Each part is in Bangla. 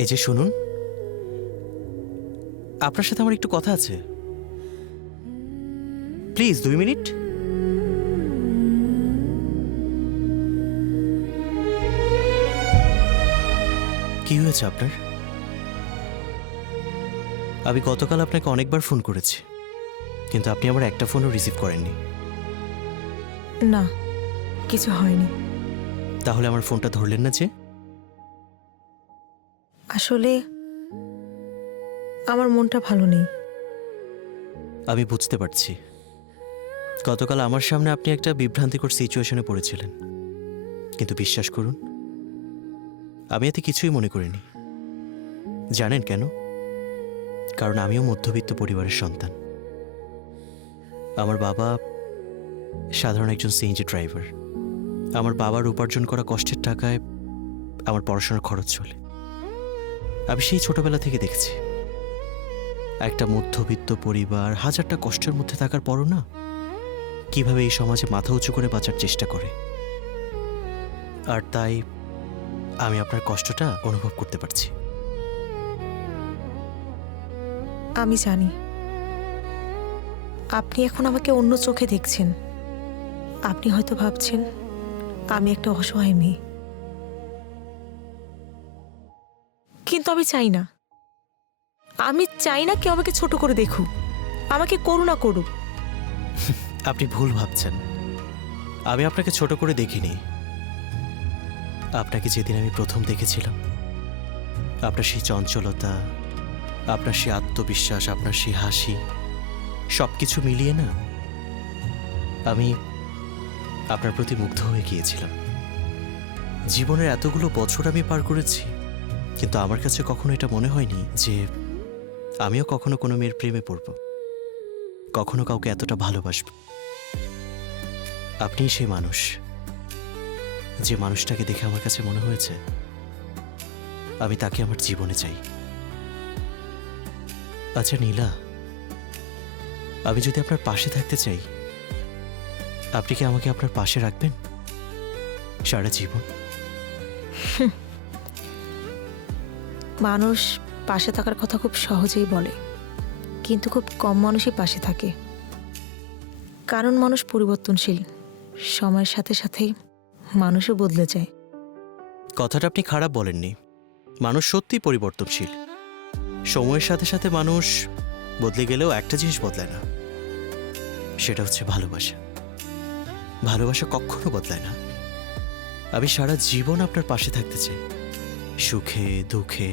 এই যে শুনুন, আপনার সাথে আমার একটু কথা আছে। Please 2 minute. কি হয়েছে আপনার? আমি গতকাল আপনাকে অনেকবার ফোন করেছি, কিন্তু আপনি আমার একটা ফোনও রিসিভ করেননি। না, কিছু হয়নি। তাহলে আমার ফোনটা ধরলেন না যে? আসলে আমার মনটা ভালো নেই। আমি বুঝতে পারছি। গতকাল আমার সামনে আপনি একটা বিভ্রান্তিকর সিচুয়েশনে পড়েছিলেন, কিন্তু বিশ্বাস করুন, আমি এতে কিছুই মনে করিনি। জানেন কেন? কারণ আমিও মধ্যবিত্ত পরিবারের সন্তান। আমার বাবা সাধারণ একজন সিএনজি ড্রাইভার। আমার বাবার উপার্জন করা কষ্টের টাকায় আমার পড়াশোনার খরচ চলে। আমি সেই ছোটবেলা থেকে দেখছি একটা মধ্যবিত্ত পরিবার হাজারটা কষ্টের মধ্যে থাকার পরও না কিভাবে এই সমাজে মাথা উঁচু করে বাঁচার চেষ্টা করে। আর তাই আমি আপনার কষ্টটা অনুভব করতে পারছি। আমি জানি আপনি এখন আমাকে অন্য চোখে দেখছেন। আপনি হয়তো ভাবছেন আমি একটা অসহায় মেয়ে, কিন্তু আমি চাই না। আমি চাই না কেউ আমাকে ছোট করে দেখুক, আমাকে করুণা করুক। আপনি ভুল ভাবছেন। আমি আপনাকে ছোট করে দেখিনি। আপনাকে যেদিন আমি প্রথম দেখেছিলাম, আপনার সেই চঞ্চলতা, আপনার সেই আত্মবিশ্বাস, আপনার সেই হাসি, সবকিছু মিলিয়ে না আমি আপনার প্রতি মুগ্ধ হয়ে গিয়েছিলাম। জীবনের এতগুলো বছর আমি পার করেছি, কিন্তু আমার কাছে কখনো এটা মনে হয়নি যে আমিও কখনো কোনো মেয়ের প্রেমে পড়ব, কখনো কাউকে এতটা ভালোবাসব। আপনিই সেই মানুষ, যে মানুষটাকে দেখে আমার কাছে মনে হয়েছে আমি তাকে আমার জীবনে চাই। আচ্ছা নীলা, আমি যদি আপনার পাশে থাকতে চাই, আপনি কি আমাকে আপনার পাশে রাখবেন সারা জীবন? মানুষ পাশে থাকার কথা খুব সহজেই বলে, কিন্তু খুব কম মানুষই পাশে থাকে। কারণ মানুষ পরিবর্তনশীল, সময়ের সাথে সাথেই মানুষও বদলে যায়। কথাটা আপনি খারাপ বলেননি। মানুষ সত্যিই পরিবর্তনশীল। সময়ের সাথে সাথে মানুষ বদলে গেলেও একটা জিনিস বদলায় না, সেটা হচ্ছে ভালোবাসা। ভালোবাসা কখনো বদলায় না। আমি সারা জীবন আপনার পাশে থাকতে চাই, সুখে দুঃখে,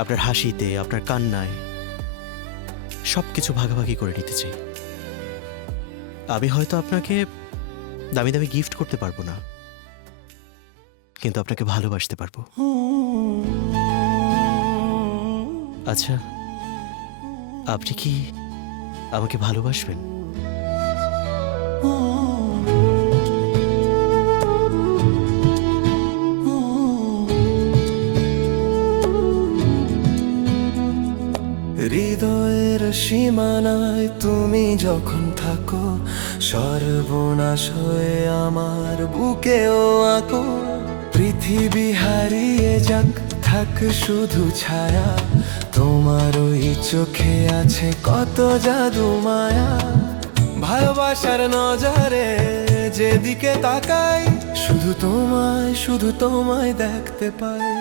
আপনার হাসিতে, আপনার কান্নায়, সবকিছু ভাগাভাগি করে নিতে চাই। আমি হয়তো আপনাকে দামি দামি গিফট করতে পারবো না, কিন্তু আপনাকে ভালোবাসতে পারবো। আচ্ছা, আপনি কি আমাকে ভালোবাসবেন? হৃদয়ের সীমানায় তুমি যখন থাকো, সর্বনাশ হয়ে আমার বুকেও আঁকো। পৃথিবী হারিয়ে যাক, থাক শুধু ছায়া, তোমার ওই চোখে আছে কত জাদু মায়া। ভালোবাসার নজরে যেদিকে তাকাই, শুধু তোমায় দেখতে পাই।